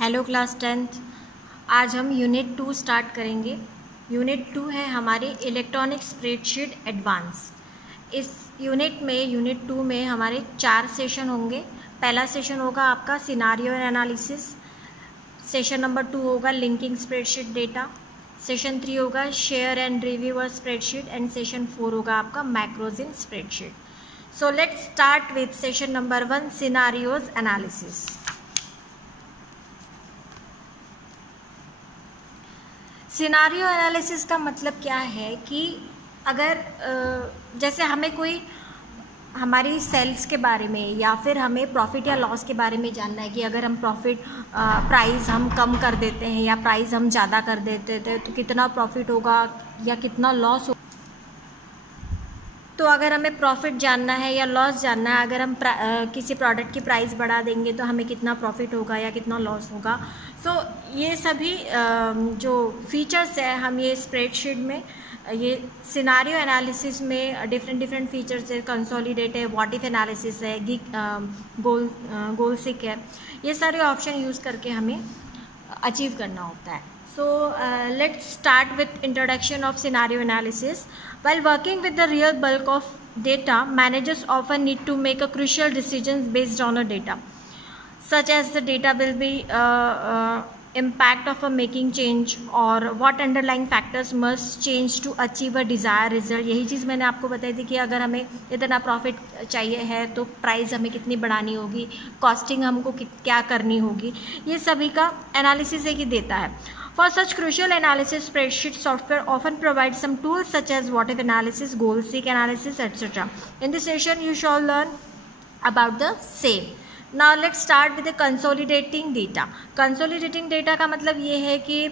Hello class 10th। आज हम unit 2 start करेंगे। यूनिट 2 है हमारी इलेक्ट्रॉनिक स्प्रेडशीट एडवांस। इस यूनिट 2 में हमारे 4 सेशन होंगे। पहला सेशन होगा आपका सिनारियो एनालिसिस, सेशन नंबर 2 होगा लिंकिंग स्प्रेडशीट डेटा, सेशन 3 होगा share and review a spreadsheet and session 4 होगा आपका macros in spreadsheet. So let's start with session number 1 scenarios analysis. Scenario analysis का मतलब क्या है कि अगर जैसे हमें कोई हमारी सेल्स के बारे में या फिर हमें प्रॉफिट या लॉस के बारे में जानना है कि अगर हम प्राइस हम कम कर देते हैं या प्राइस हम ज़्यादा कर देते थे तो कितना प्रॉफिट होगा या कितना लॉस होगा। तो अगर हमें प्रॉफिट जानना है या लॉस जानना है, अगर हम किसी प्रोडक्ट की प्राइस बढ़ा देंगे तो हमें कितना प्रॉफिट होगा या कितना लॉस होगा। तो ये सभी जो फीचर्स है हम ये स्प्रेडशीट में, ये सिनारियो एनालिसिस में डिफरेंट फीचर्स है। कंसोलिडेट है, व्हाट इफ एनालिसिस है, गोल सिक है, ये सारे ऑप्शन यूज़ करके हमें अचीव करना होता है। So let's start with introduction of scenario analysis. While working with the real bulk of data, managers often need to make a crucial decisions based on a data, such as the data will be impact of a making change or what underlying factors must change to achieve a desired result। यही चीज़ मैंने आपको बताई थी कि अगर हमें इतना profit चाहिए है तो प्राइस हमें कितनी बढ़ानी होगी, कॉस्टिंग हमको क्या करनी होगी, ये सभी का एनालिसिस एक ही देता है। For such crucial analysis, spreadsheet software often provides some tools such as what-if analysis, goal-seek analysis, etc. In this session, you shall learn about the same. Now, let's start with the consolidating data. Consolidating data का मतलब ये है कि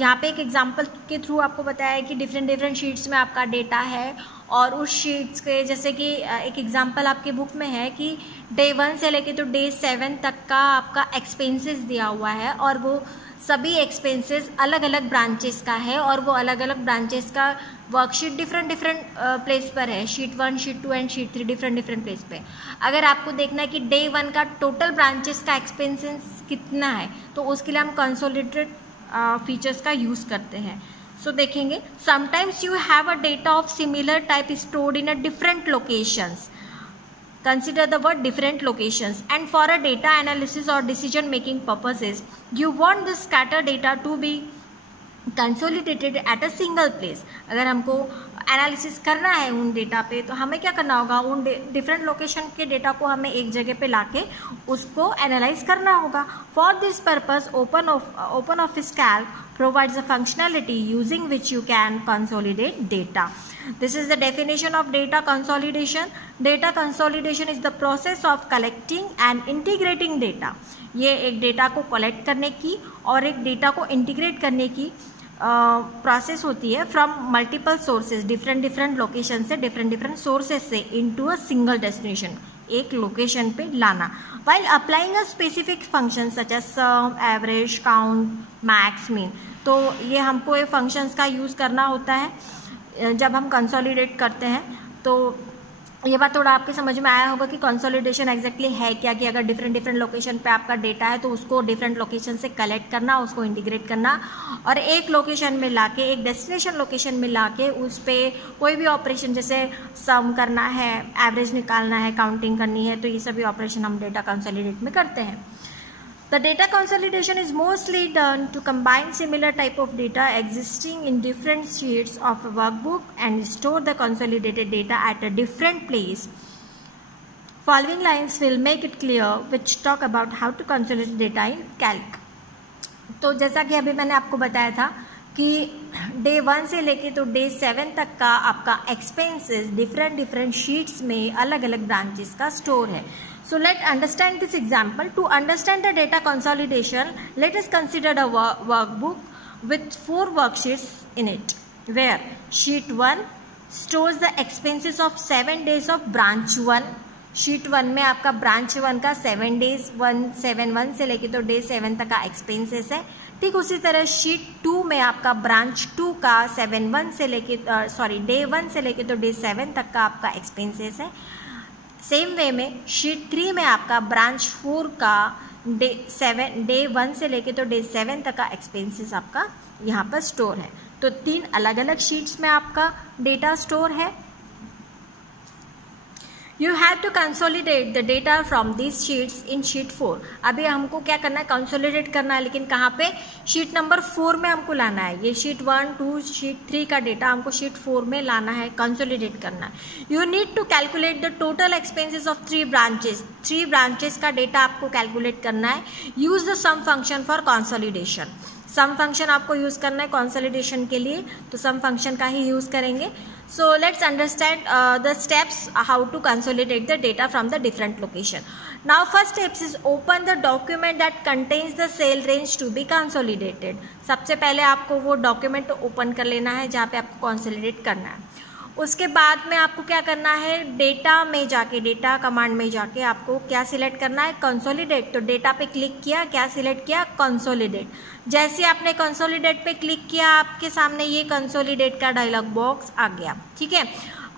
यहाँ पे एक example के through आपको बताया है कि डिफरेंट शीट्स में आपका डेटा है और उस शीट्स के जैसे कि एक एग्जाम्पल आपके बुक में है कि डे 1 से लेके तो डे 7 तक का आपका एक्सपेंसेस दिया हुआ है और वो सभी एक्सपेंसेस अलग अलग ब्रांचेस का है और वो अलग अलग ब्रांचेस का वर्कशीट डिफरेंट प्लेस पर है। Sheet 1, sheet 2 and sheet 3 different place पे। अगर आपको देखना है कि डे 1 का टोटल ब्रांचेस का एक्सपेंसेस कितना है तो उसके लिए हम कंसोलिडेटेड फीचर्स का यूज़ करते हैं। सो देखेंगे, sometimes you have a data of similar type stored in a different locations. Consider the word different locations, and for a data analysis or decision making purposes, you want the scattered data to be consolidated at a single place। अगर हमको analysis करना है उन data पे तो हमें क्या करना होगा, उन डिफरेंट लोकेशन के डेटा को हमें एक जगह पे लाके उसको एनालाइज करना होगा। For this purpose open office Calc provides a functionality using which you can consolidate data. This is the definition of data consolidation. Data consolidation is the process of collecting and integrating data. ये एक data को collect करने की और एक data को integrate करने की प्रोसेस होती है from multiple sources, different location से, डिफरेंट सोर्सेज से इनटू अ सिंगल डेस्टिनेशन, एक लोकेशन पे लाना। While applying a specific function such as sum, average, count, max, mean. तो ये हमको ये फंक्शंस का यूज़ करना होता है जब हम कंसोलिडेट करते हैं। तो ये बात थोड़ा आपके समझ में आया होगा कि कंसोलिडेशन एग्जैक्टली है क्या, कि अगर डिफरेंट लोकेशन पे आपका डेटा है तो उसको डिफरेंट लोकेशन से कलेक्ट करना, उसको इंटीग्रेट करना और एक लोकेशन में लाके, एक डेस्टिनेशन लोकेशन में लाके उस पर कोई भी ऑपरेशन जैसे सम करना है, एवरेज निकालना है, काउंटिंग करनी है, तो ये सभी ऑपरेशन हम डेटा कंसोलिडेट में करते हैं। The data consolidation is mostly done to combine similar type of data existing in different sheets of a workbook and store the consolidated data at a different place. Following lines will make it clear which talk about how to consolidate data in Calc. तो जैसा कि अभी मैंने आपको बताया था कि day 1 से लेके तो डे 7 तक का आपका एक्सपेंसेस डिफरेंट शीट्स में अलग अलग ब्रांचेस का स्टोर है। So let's understand this example. To understand the data consolidation, let us consider a workbook with 4 worksheets in it, where sheet 1 stores the expenses of 7 days of branch 1. Sheet 1 में आपका branch 1 का 7 days 1 से लेके तो day 7 तक का expenses है। ठीक उसी तरह शीट 2 में आपका ब्रांच 2 का डे 1 से लेके तो डे 7 तक का आपका एक्सपेंसेस है। सेम वे में शीट 3 में आपका ब्रांच 4 का डे 1 से लेके तो डे 7 तक का एक्सपेंसेस आपका यहाँ पर स्टोर है। तो 3 अलग अलग शीट्स में आपका डेटा स्टोर है। You have to consolidate the data from this sheets in sheet 4। अभी हमको क्या करना है, कंसोलिडेट करना है, लेकिन कहाँ पे, शीट नंबर 4 में हमको लाना है। ये शीट 1, 2, शीट 3 का डेटा हमको शीट 4 में लाना है, कंसोलिडेट करना है। You need to calculate the total expenses of 3 branches. 3 branches का डेटा आपको कैलकुलेट करना है। Use the sum function for consolidation. Sum function आपको यूज करना है कंसोलिडेशन के लिए, तो सम फंक्शन का ही यूज करेंगे। So let's understand the steps how to consolidate the data from the different location. Now first steps is open the document that contains the sale range to be consolidated. सबसे पहले आपको वो document open कर लेना है जहाँ पे आपको कंसोलिडेट करना है। उसके बाद में आपको क्या करना है, डेटा में जाके, डेटा कमांड में जाके आपको क्या सिलेक्ट करना है, कंसोलिडेट। तो डेटा पे क्लिक किया, क्या सिलेक्ट किया, कंसोलिडेट। जैसे आपने कंसोलिडेट पे क्लिक किया, आपके सामने ये कंसोलिडेट का डायलॉग बॉक्स आ गया। ठीक है,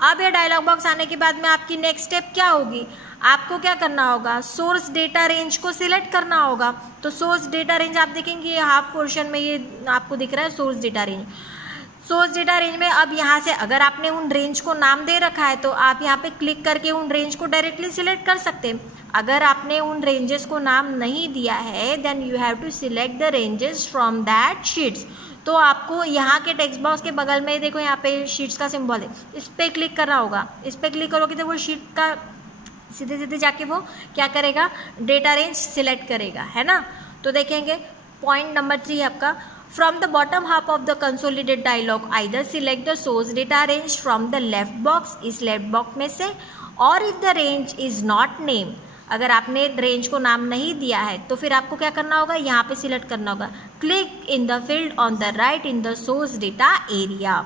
अब ये डायलॉग बॉक्स आने के बाद में आपकी नेक्स्ट स्टेप क्या होगी, आपको क्या करना होगा, सोर्स डेटा रेंज को सिलेक्ट करना होगा। तो सोर्स डेटा रेंज आप देखेंगे ये हाफ पोर्शन में ये आपको दिख रहा है source data range. Source data range में अब यहाँ से अगर आपने उन रेंज को नाम दे रखा है तो आप यहाँ पे क्लिक करके उन रेंज को डायरेक्टली सिलेक्ट कर सकते हैं। अगर आपने उन रेंजेस को नाम नहीं दिया है then you have to select the ranges from that sheets. तो आपको यहाँ के टेक्स्ट बॉक्स के बगल में देखो यहाँ पे शीट्स का सिंबल है, इस पर क्लिक करना होगा। इस पर क्लिक करोगे तो वो शीट का सीधे सीधे जाके वो क्या करेगा, डेटा रेंज सिलेक्ट करेगा, है ना। तो देखेंगे पॉइंट नंबर 3 आपका, from the bottom half of the consolidated dialog either select the source data range from the left box, इस left box में से, और if the range is not named, अगर आपने रेंज को नाम नहीं दिया है तो फिर आपको क्या करना होगा, यहाँ पे सिलेक्ट करना होगा, click in the field on the right in the source data area,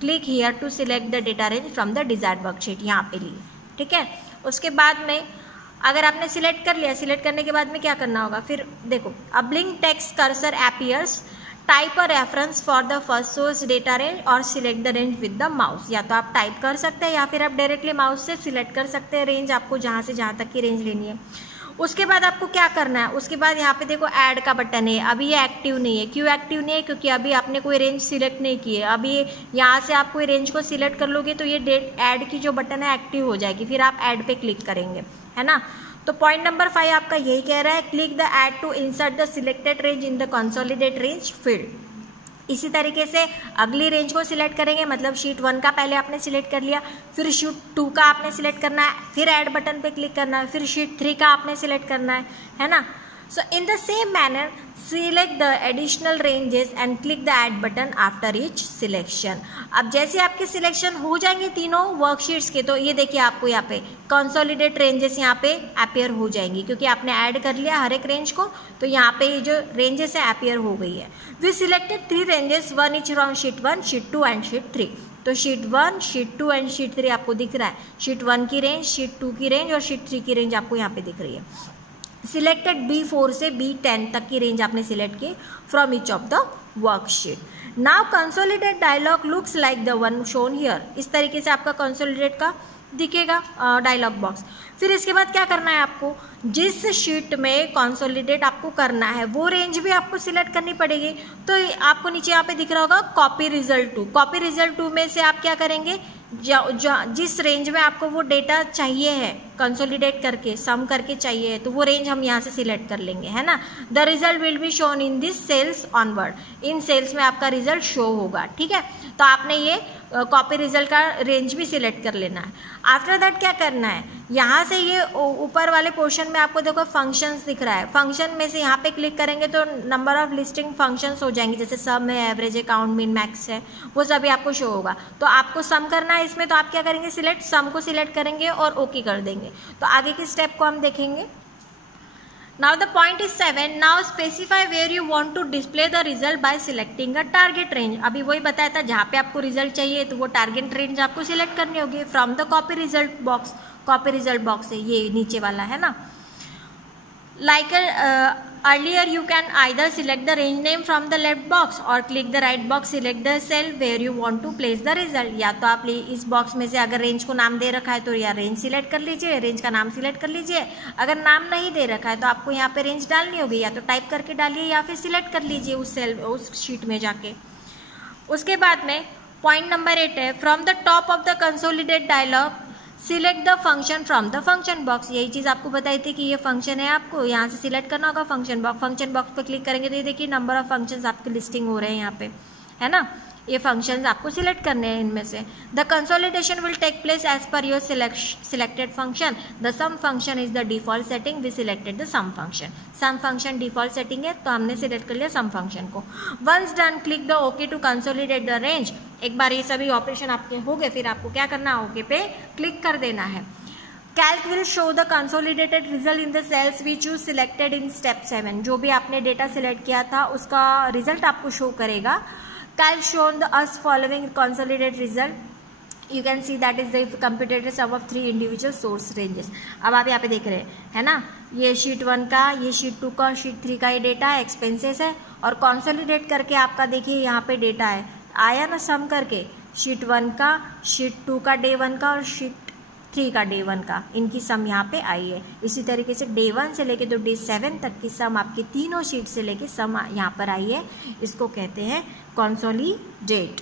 click here to select the data range from the desired worksheet, यहाँ पे लिए। ठीक है, उसके बाद में अगर आपने सिलेक्ट कर लिया, सिलेक्ट करने के बाद में क्या करना होगा, फिर देखो अब blink text cursor appears, type a reference for the first source data range और select the range with the mouse. या तो आप टाइप कर सकते हैं या फिर आप डायरेक्टली माउस से सिलेक्ट कर सकते हैं रेंज, आपको जहाँ से जहाँ तक की रेंज लेनी है। उसके बाद आपको क्या करना है, उसके बाद यहाँ पे देखो ऐड का बटन है, अभी ये एक्टिव नहीं है। क्यों एक्टिव नहीं है, क्योंकि अभी आपने कोई रेंज सिलेक्ट नहीं की है। अभी यहाँ से आप कोई रेंज को सिलेक्ट कर लोगे तो ये ऐड की जो बटन है एक्टिव हो जाएगी, फिर आप ऐड पे क्लिक करेंगे, है ना। तो पॉइंट नंबर 5 आपका यही कह रहा है, click the add to insert the selected range in the consolidate range field. इसी तरीके से अगली रेंज को सिलेक्ट करेंगे, मतलब शीट 1 का पहले आपने सिलेक्ट कर लिया, फिर शीट 2 का आपने सिलेक्ट करना है, फिर ऐड बटन पे क्लिक करना है, फिर शीट 3 का आपने सिलेक्ट करना है ना। So in the same manner select the additional ranges and click the add button after each selection। अब जैसे आपके सिलेक्शन हो जाएंगे तीनों वर्कशीट्स के, तो ये देखिए आपको यहाँ पे कंसोलिडेट रेंजेस यहाँ पे अपीयर हो जाएंगी, क्योंकि आपने ऐड कर लिया हर एक रेंज को, तो यहाँ पे ये जो रेंजेस है अपीयर हो गई है। We selected 3 ranges, 1 each from sheet 1, sheet 2 and sheet 3। तो शीट 1, शीट 2 एंड शीट 3 आपको दिख रहा है, शीट 1 की रेंज, शीट 2 की रेंज और शीट 3 की रेंज आपको यहाँ पे दिख रही है। सिलेक्टेड B4 से B10 तक की रेंज आपने सिलेक्ट की from each of the worksheet. Now consolidate dialog looks like the one shown here. इस तरीके से आपका कंसोलिडेट का दिखेगा डायलॉग बॉक्स। फिर इसके बाद क्या करना है, आपको जिस शीट में कंसोलिडेट आपको करना है वो रेंज भी आपको सिलेक्ट करनी पड़ेगी। तो आपको नीचे यहाँ पे दिख रहा होगा कॉपी रिजल्ट 2। कॉपी रिजल्ट 2 में से आप क्या करेंगे, जिस रेंज में आपको वो डेटा चाहिए है कंसोलिडेट करके सम करके चाहिए है, तो वो रेंज हम यहाँ से सिलेक्ट कर लेंगे, है ना। The result will be shown in this cells onward. इन सेल्स में आपका रिजल्ट शो होगा, ठीक है। तो आपने ये कॉपी रिजल्ट का रेंज भी सिलेक्ट कर लेना है। आफ्टर दैट क्या करना है, यहाँ से ये ऊपर वाले पोर्शन में आपको देखो फंक्शंस दिख रहा है। फंक्शन में से यहाँ पे क्लिक करेंगे तो नंबर ऑफ लिस्टिंग फंक्शंस हो जाएंगे, जैसे सम है, एवरेज है, काउंट, मिन, मैक्स है, वो सभी आपको शो होगा। तो आपको सम करना है इसमें, तो आप क्या करेंगे, सिलेक्ट सम को सिलेक्ट करेंगे और ओके कर देंगे। तो आगे की स्टेप को हम देखेंगे। Now the point is 7. Now specify where you want to display the result by selecting a target range. अभी वही बताया था, जहाँ पे आपको रिजल्ट चाहिए तो वो टारगेट रेंज आपको सिलेक्ट करनी होगी from the copy result box. Copy result box है ये नीचे वाला, है ना। Like earlier you can either select the range name from the left box or click the right box, select the cell where you want to place the result. या तो आप इस बॉक्स में से अगर रेंज को नाम दे रखा है तो या रेंज सिलेक्ट कर लीजिए, रेंज का नाम सिलेक्ट कर लीजिए. अगर नाम नहीं दे रखा है तो आपको यहाँ पे रेंज डालनी होगी, या तो टाइप करके डालिए या फिर सिलेक्ट कर लीजिए उस सेल उस शीट में जाके. उसके बाद में पॉइंट नंबर 8 है, from the top of the consolidate dialog select the function from the function box. यही चीज़ आपको बताई थी कि ये फंक्शन है, आपको यहाँ से सिलेक्ट करना होगा फंक्शन बॉक्स. फंक्शन बॉक्स पर क्लिक करेंगे तो ये देखिए नंबर ऑफ फंक्शंस आपके लिस्टिंग हो रहे हैं यहाँ पे, है ना. ये फंक्शंस आपको सिलेक्ट करने हैं इनमें से. The consolidation will take place as per your selected function. The sum function is the default setting. We selected the sum function. Sum function default setting है तो हमने सिलेक्ट कर लिया सम फंक्शन को. Once done click the okay to consolidate the range. एक बार ये सभी ऑपरेशन आपके हो गए फिर आपको क्या करना है, ओके पे क्लिक कर देना है. Calc will show the consolidated result in the cells which you selected in step 7. जो भी आपने डेटा सिलेक्ट किया था उसका रिजल्ट आपको शो करेगा. Calc shown the us following consolidated result. You can see that is the computed sum of 3 individual source ranges. अब आप यहाँ पे देख रहे हैं, है ना, ये शीट 1 का, ये शीट 2 का, शीट 3 का ये डेटा है, एक्सपेंसेस है, और कंसोलिडेट करके आपका देखिए यहाँ पे डेटा है, आया ना सम करके, शीट 1 का, शीट 2 का डे 1 का और शीट 3 का डे 1 का, इनकी सम यहाँ पे आई है. इसी तरीके से डे 1 से लेके तो डे 7 तक की सम आपकी तीनों शीट से लेके सम यहाँ पर आई है. इसको कहते हैं कंसोलिडेट.